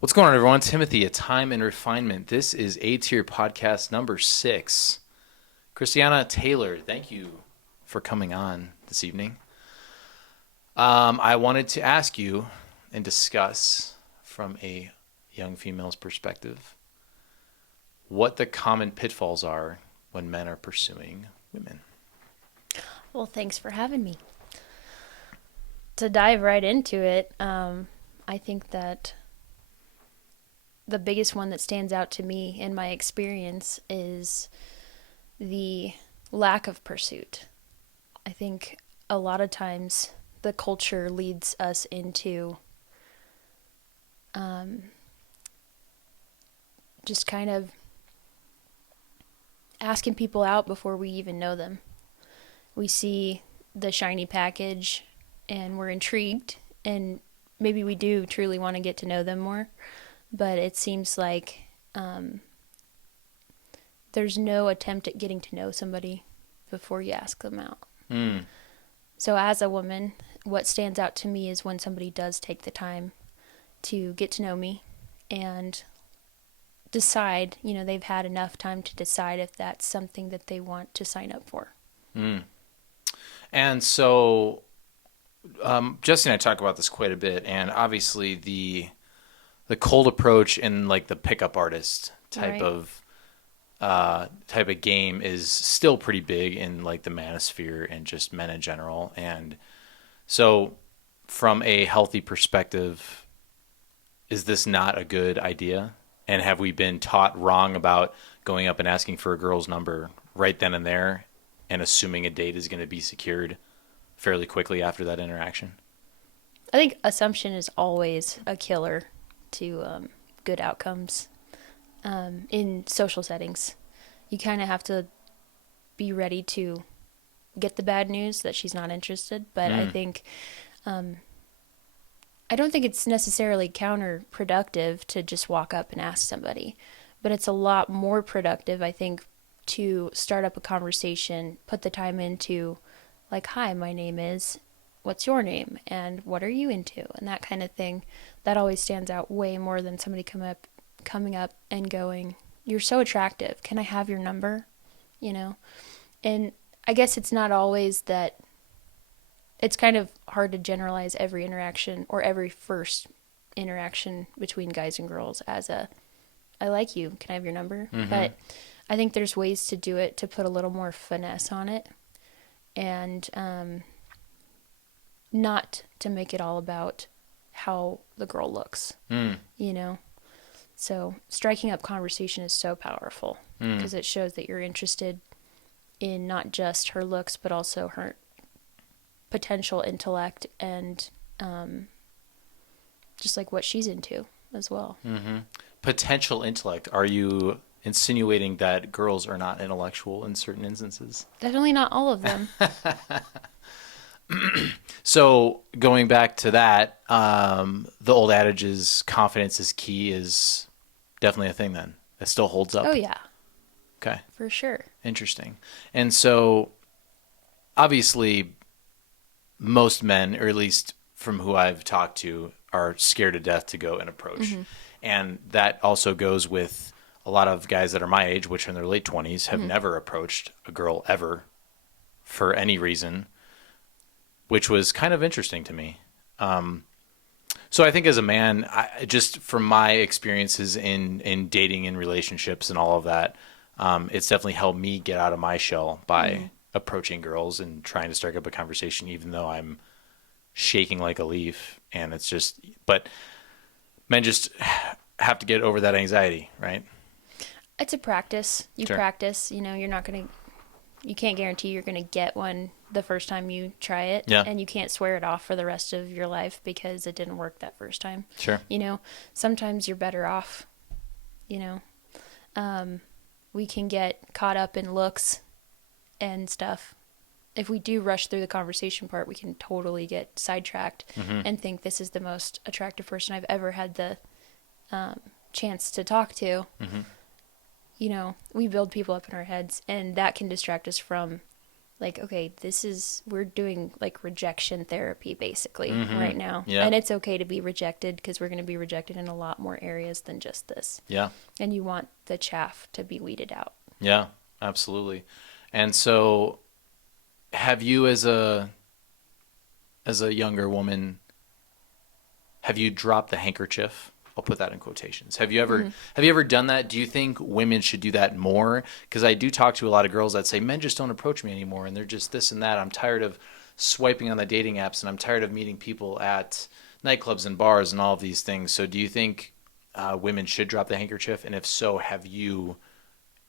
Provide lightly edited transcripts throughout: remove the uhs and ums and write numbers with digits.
What's going on, everyone? Timothy, A Time in Refinement. This is ATIR podcast number 6. Christiana Taylor, thank you for coming on this evening. I wanted to ask you and discuss from a young female's perspective what the common pitfalls are when men are pursuing women. Well, thanks for having me. To dive right into it, I think that the biggest one that stands out to me in my experience is the lack of pursuit. I think a lot of times the culture leads us into just kind of asking people out before we even know them. We see the shiny package and we're intrigued, and maybe we do truly want to get to know them more, but it seems like there's no attempt at getting to know somebody before you ask them out. So as a woman, what stands out to me is when somebody does take the time to get to know me and decide, they've had enough time to decide if that's something that they want to sign up for. And so Jesse and I talk about this quite a bit, and obviously the cold approach and like the pickup artist type Right. of game is still pretty big in like the manosphere and just men in general. And so from a healthy perspective, is this not a good idea? And have we been taught wrong about going up and asking for a girl's number right then and there and assuming a date is going to be secured fairly quickly after that interaction? I think assumption is always a killer to good outcomes in social settings. You kind of have to be ready to get the bad news that she's not interested, but I don't think it's necessarily counterproductive to just walk up and ask somebody, but it's a lot more productive, I think, to start up a conversation, put the time into, like, hi, my name is, what's your name, and what are you into, and that kind of thing. That always stands out way more than somebody coming up and going, you're so attractive, can I have your number? And I guess it's not always that. It's kind of hard to generalize every interaction or every first interaction between guys and girls as I like you, can I have your number? But I think there's ways to do it to put a little more finesse on it, and not to make it all about how the girl looks, So striking up conversation is so powerful because it shows that you're interested in not just her looks, but also her potential intellect and just like what she's into as well. Potential intellect. Are you insinuating that girls are not intellectual in certain instances? Definitely not all of them. So going back to that, the old adage is confidence is key is definitely a thing then. It still holds up? Oh yeah, Okay. for sure. Interesting. And so obviously most men, or at least from who I've talked to, are scared to death to go and approach. And that also goes with a lot of guys that are my age, which are in their late 20s, have never approached a girl ever for any reason, which was kind of interesting to me. So I think as a man, just from my experiences in dating and relationships and all of that, it's definitely helped me get out of my shell by approaching girls and trying to strike up a conversation, even though I'm shaking like a leaf. And it's just, but men just have to get over that anxiety, right? It's a practice. You Sure. practice, you can't guarantee you're going to get one the first time you try it. Yeah. And you can't swear it off for the rest of your life because it didn't work that first time. Sure. Sometimes you're better off, we can get caught up in looks and stuff. If we do rush through the conversation part, we can totally get sidetracked and think this is the most attractive person I've ever had the chance to talk to. We build people up in our heads, and that can distract us from like, okay, we're doing like rejection therapy basically Mm-hmm. right now. Yeah. And it's okay to be rejected because we're going to be rejected in a lot more areas than just this. Yeah. And you want the chaff to be weeded out. Yeah. Absolutely. And so, have you, as a younger woman, have you dropped the handkerchief? I'll put that in quotations. Have you ever done that? Do you think women should do that more? Because I do talk to a lot of girls that say men just don't approach me anymore, and they're just this and that. I'm tired of swiping on the dating apps, and I'm tired of meeting people at nightclubs and bars and all of these things. So, do you think women should drop the handkerchief? And if so, have you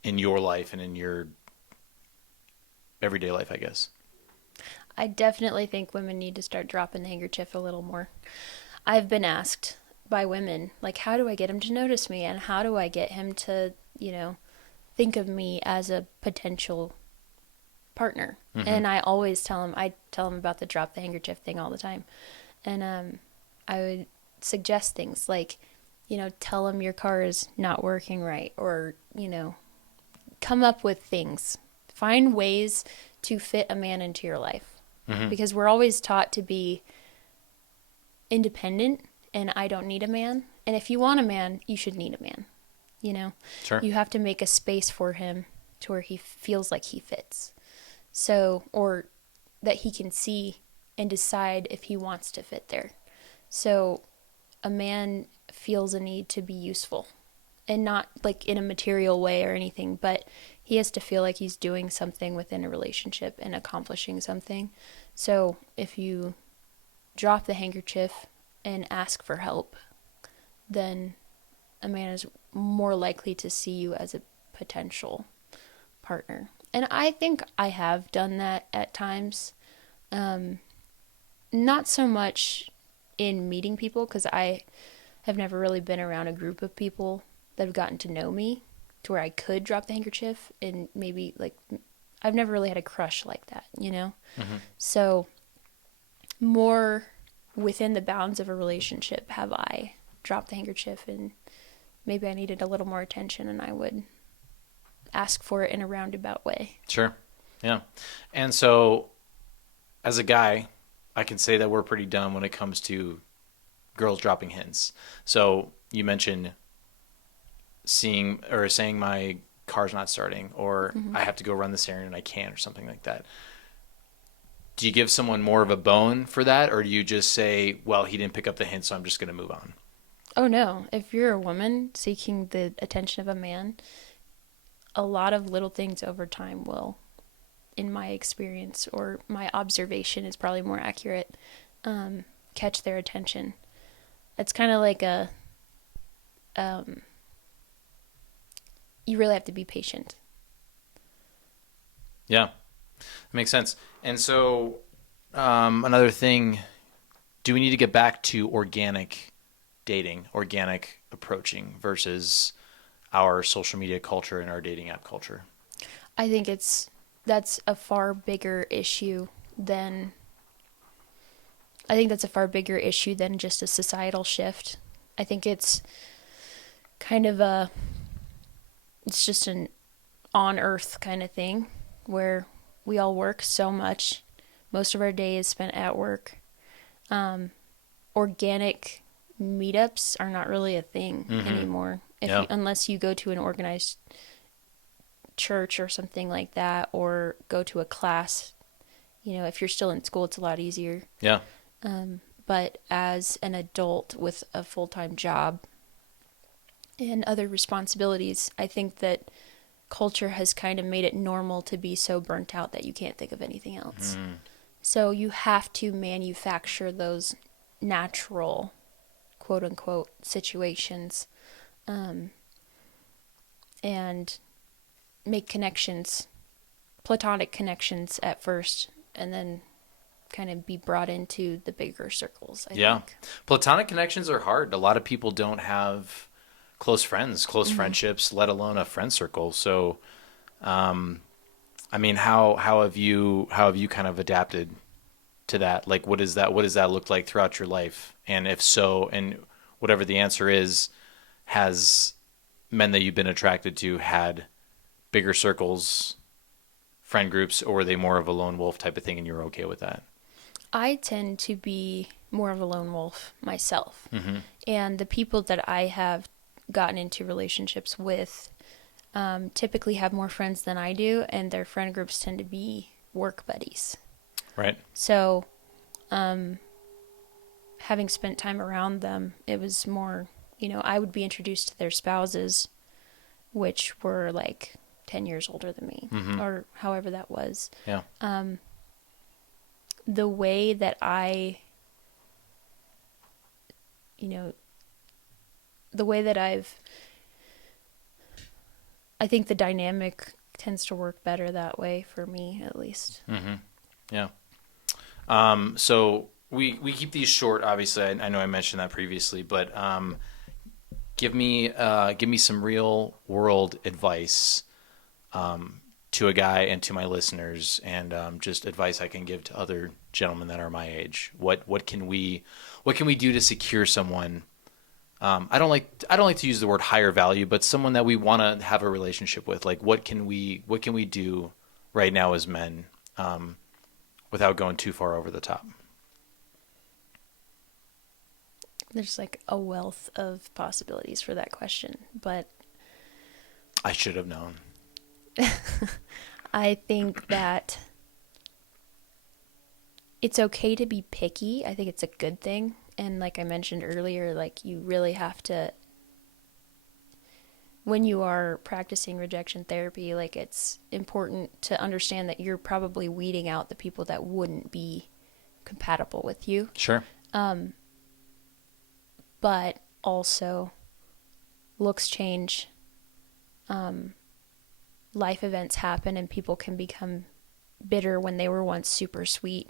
in your life and in your everyday life, I guess? I definitely think women need to start dropping the handkerchief a little more. I've been asked by women, like, how do I get him to notice me? And how do I get him to, think of me as a potential partner? Mm-hmm. And I tell them about the drop the handkerchief thing all the time. And I would suggest things like, tell him your car is not working right, or, come up with things. Find ways to fit a man into your life. Mm-hmm. Because we're always taught to be independent, and I don't need a man. And if you want a man, you should need a man. Sure. You have to make a space for him to where he feels like he fits. So, or that he can see and decide if he wants to fit there. So, a man feels a need to be useful, and not like in a material way or anything, but he has to feel like he's doing something within a relationship and accomplishing something. So, if you drop the handkerchief and ask for help, then a man is more likely to see you as a potential partner. And I think I have done that at times. Not so much in meeting people, because I have never really been around a group of people that have gotten to know me to where I could drop the handkerchief, and maybe like I've never really had a crush like that, Mm-hmm. So more within the bounds of a relationship have I dropped the handkerchief, and maybe I needed a little more attention, and I would ask for it in a roundabout way. Sure. Yeah. And so, as a guy, I can say that we're pretty dumb when it comes to girls dropping hints. So, you mentioned seeing or saying my car's not starting, or Mm-hmm. I have to go run this errand and I can't, or something like that. Do you give someone more of a bone for that, or do you just say, well, he didn't pick up the hint, so I'm just going to move on? Oh no, if you're a woman seeking the attention of a man, a lot of little things over time will, in my experience, or my observation is probably more accurate, catch their attention. It's kind of like you really have to be patient. Yeah, that makes sense. And so, another thing, do we need to get back to organic dating, organic approaching versus our social media culture and our dating app culture? I think that's a far bigger issue than just a societal shift. I think it's kind of it's just an on earth kind of thing where we all work so much. Most of our day is spent at work. Organic meetups are not really a thing anymore. Unless you go to an organized church or something like that, or go to a class. If you're still in school, it's a lot easier. Yeah. But as an adult with a full-time job and other responsibilities, I think that culture has kind of made it normal to be so burnt out that you can't think of anything else. So you have to manufacture those natural, quote unquote, situations, and make connections, platonic connections at first, and then kind of be brought into the bigger circles, I think. Platonic connections are hard. A lot of people don't have close friends, close friendships, let alone a friend circle. So, I mean, how have you kind of adapted to that? Like, what does that look like throughout your life? And if so, and whatever the answer is, has men that you've been attracted to had bigger circles friend groups, or were they more of a lone wolf type of thing and you were okay with that? I tend to be more of a lone wolf myself. Mm-hmm. And the people that I have gotten into relationships with typically have more friends than I do, and their friend groups tend to be work buddies. Right. So, having spent time around them, it was more, I would be introduced to their spouses, which were like 10 years older than me, Mm-hmm. or however that was. Yeah. The way that you know, the way that I think the dynamic tends to work better that way for me, at least. Mm-hmm. Yeah. So we keep these short, obviously. I know I mentioned that previously, but give me some real world advice to a guy and to my listeners, and just advice I can give to other gentlemen that are my age. What can we do to secure someone? I don't like to use the word higher value, but someone that we want to have a relationship with. Like, what can we do right now as men, without going too far over the top? There's like a wealth of possibilities for that question, but I should have known. I think that it's okay to be picky. I think it's a good thing. And like I mentioned earlier, like you really have to, when you are practicing rejection therapy, like it's important to understand that you're probably weeding out the people that wouldn't be compatible with you. Sure. But also, looks change. Life events happen and people can become bitter when they were once super sweet.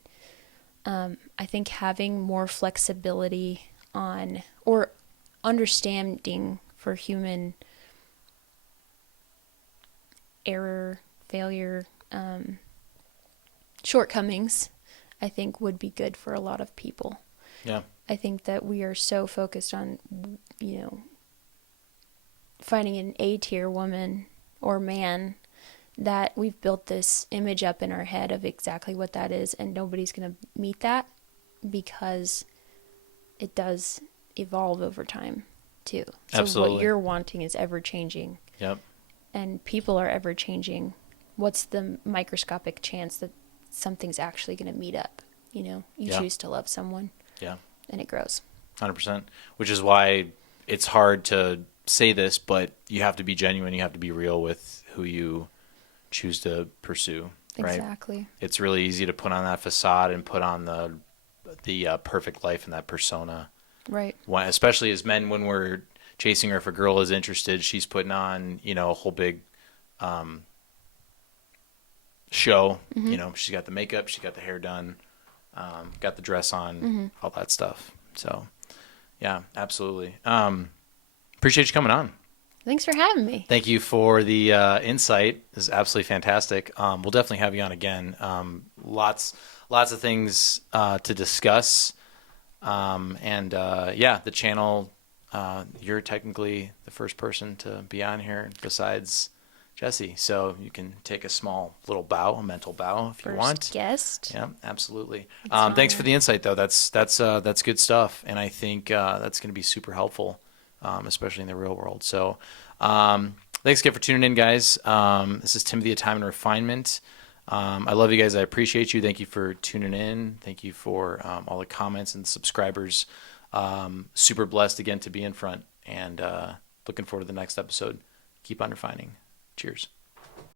I think having more flexibility on, or understanding for human error, failure, shortcomings, I think would be good for a lot of people. Yeah. I think that we are so focused on, finding an A-tier woman or man that we've built this image up in our head of exactly what that is, and nobody's going to meet that because it does evolve over time too. So Absolutely. what you're wanting is ever changing. Yep. And people are ever changing. What's the microscopic chance that something's actually going to meet up? You Yeah. choose to love someone. Yeah. And it grows. 100%. Which is why it's hard to say this, but you have to be genuine. You have to be real with who you choose to pursue. Right? Exactly. It's really easy to put on that facade and put on the perfect life and that persona. Right. Especially as men, when we're chasing her, if a girl is interested, she's putting on, a whole big show. Mm-hmm. She's got the makeup, she's got the hair done, got the dress on, all that stuff. So, yeah, absolutely. Appreciate you coming on. Thanks for having me. Thank you for the insight. This is absolutely fantastic. We'll definitely have you on again. Lots of things to discuss. The channel, you're technically the first person to be on here besides Jesse. So you can take a small little bow, a mental bow if you want. First guest. Yeah, absolutely. Thanks for the insight though. That's good stuff. And I think that's going to be super helpful, especially in the real world. So thanks again for tuning in, guys. This is Timothy of Time and Refinement. I love you guys. I appreciate you. Thank you for tuning in. Thank you for all the comments and subscribers. Super blessed again to be in front, and looking forward to the next episode. Keep on refining. Cheers.